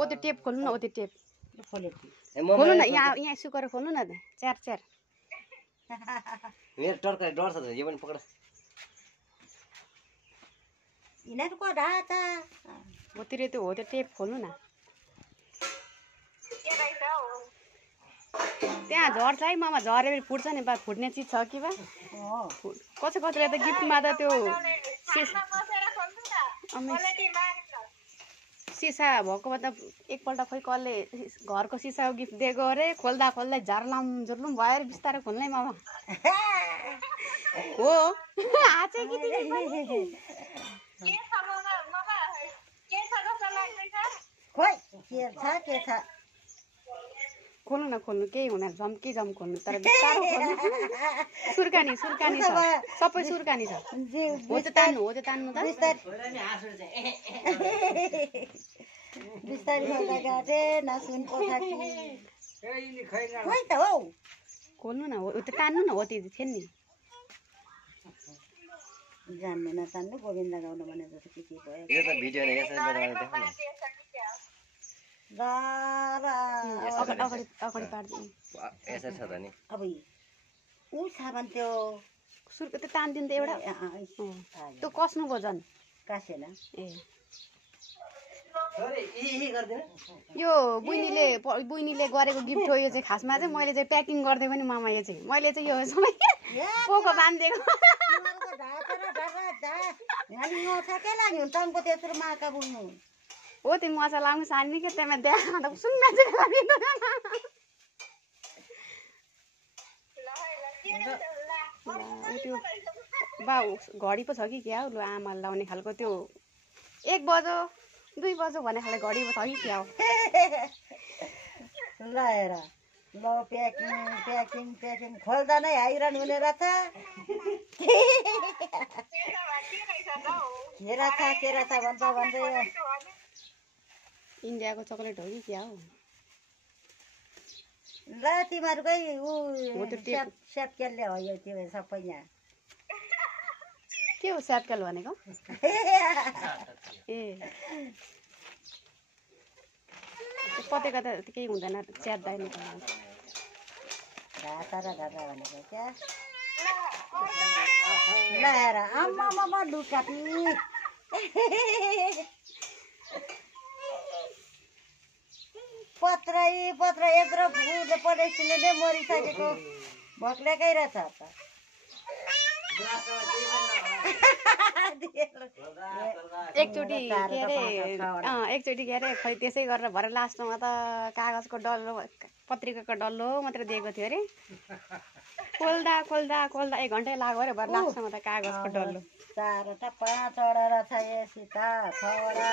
ओ त्यो टेप खोल्नु न ओ त्यो टेप खोल्नु न यहाँ यसो गरेर खोल्नु न च्यार च्यार मेरो टर्क डर छ यो पनि पक्ड यिनीहरूको ढाँचा हो त्यो हो त्यो टेप खोल्नु न त्यहाँ झर्छ है मामा झरेर फुट्छ नि बा फुट्ने चिज छ कि बा कसैले त गिफ्टमा त त्यो सिसा भएको त एकपल्ट खोइ कसले घरको सिसाको गिफ्ट दिएको अरे खोल्दा खोल्दै झर्लाम झुर्लुम भयो अरे बिस्तारै खोल्नै मामा हो आछै कि खोल्नु न खोल्नु केही हुँदैन झम्की झम खोल्नु तर बिस्तारो खोल्नु सुर्कानी सुर्कानी छ सबै सुर्कानी छ हो त्यो तान्नु त बिस्तारै खोल्दा गाडे नसुन पोथाकी खोइ त हौ खोल्नु न हो त्यो तान्नु न हो त्यो थियो नि जान्नु नतान्नु गोविन्द गाउनु भने जस्तो के भयो यो त भिडियो नै यसरी बनाएर देखाउनु अगाडि पार्दिनु यसरी छ त नि अब ऊ साबन त्यो सुर्क त्यो तान्दिनु त एउटा त्यो कस्नु भयो झन् कासेन ए गर्दिन यो बुइनीले गरेको गिफ्ट हो यो चाहिँ खासमा चाहिँ मैले चाहिँ प्याकिङ गर्दै पनि मामा यो चाहिँ मैले चाहिँ यो सबै पोको बाँधिदिएको हो त्यो मजा लाउनु सानी के त्यहाँ देखा सुन्न त्यो बा घडी पो छ कि क्या हो लु आमा लाउने खालको त्यो 1 बजो 2 बजो भन्ने खाले घडी पो छ कि क्या हो लाएर ल प्याकिङ खोल्दा नै आइरहनु हुने रहेछ के रहेछ भन्छ भन्दै इन्डियाको चकलेट हो कि क्या हो ल तिमीहरूकै स्यापक्यालले हो यो त्यो सबै यहाँ के हो स्यापक्याल भनेको ए पतेका त केही हुँदैन च्यात्दैन ढाँचा र ढाँचा भनेको क्या लाएर आम्मामा लुकापी पत्रै यत्रो फुल परेसीले नै मरिसकेको भक्लेकै रहेछ त एकचोटि के अरे खै त्यसै गरेर भरे लास्टमा त कागजको डल्लो पत्रिकाको डल्लो मात्रै दिएको थियो अरे खोल्दा 1 घन्टै लाग्यो अरे भरे लास्टमा त कागजको डल्लो 4वटा 5वटा रहेछ सीता 6वटा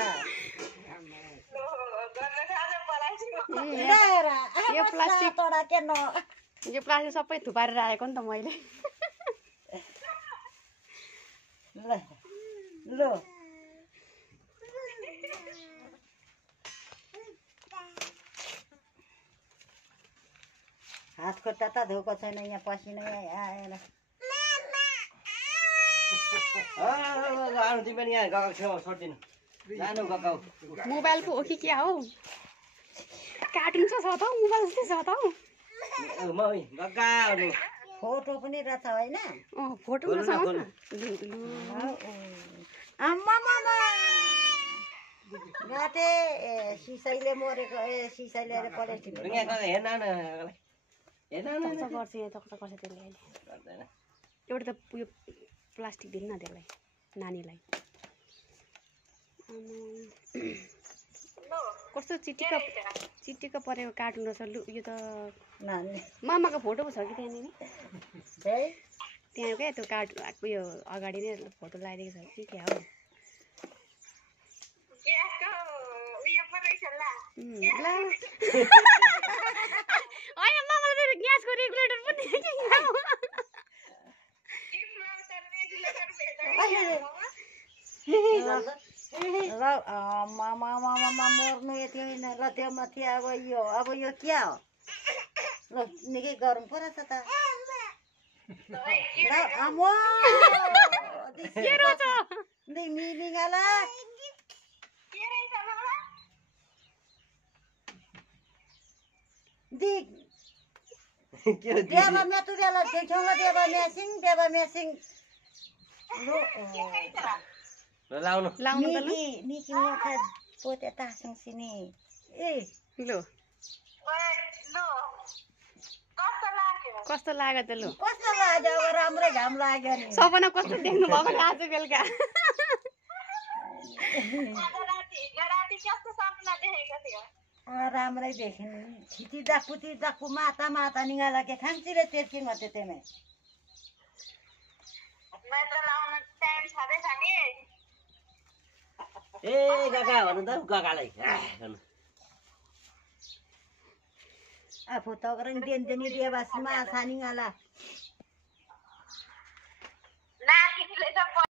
यो प्लास्टिक सबै थुपारेर आएको नि त मैले ल हात खुट्टा त धोएको छैन यहाँ पसिना आएर तिमी यहाँ गएको छेउमा छोडिदिनु जानु गएको मोबाइल पो हो कि क्या हो कार्टुन छ त मोबाइल जस्तै छ त फोटो पनि रहेछ होइन फोटो गाटे सिसाइले मरेको सिसाइले पलेस्टिक गर्छ यहाँ टक्क गर्छ त्यसले अहिले एउटा त उयो प्लास्टिक दिनु न त्यसलाई नानीलाई कस्तो चिटिक्क परेको कार्टुन रहेछ लु यो त मामाको फोटो पो छ कि त्यहाँनिर त्यहाँ क्या त्यो कार्टुन उयो अगाडि नै फोटो लगाइदिएको छ कि क्या हो होइन मामाले त ग्यासको रेगुलेटर पनि ल मामा मर्नु यति होइन ल त्यो माथि अब यो क्या हो ल निकै गरौँ पो रहेछ त ल आमो मिलिङला दि के हो देवा मेतु बेला छेउमा देवा म्यासिङ लो ल लाउनु लाउनु त लु निकी मुखा पोते तासङ सिने ए लु कस्तो लाग्यो त लु कस्तो लाग्यो अब राम्रै घाम लाग्यो नि सपना कस्तो देख्नु भएको नि आज बेलुका राम्रै देखेन छिटिदा कुटिदाको माता निगाला के खान्चिले तेर्किङ होते तेमे ए काका भन्नु त काकालाई भन्नु आफू तगरङ देनी देवासमा सानिगाला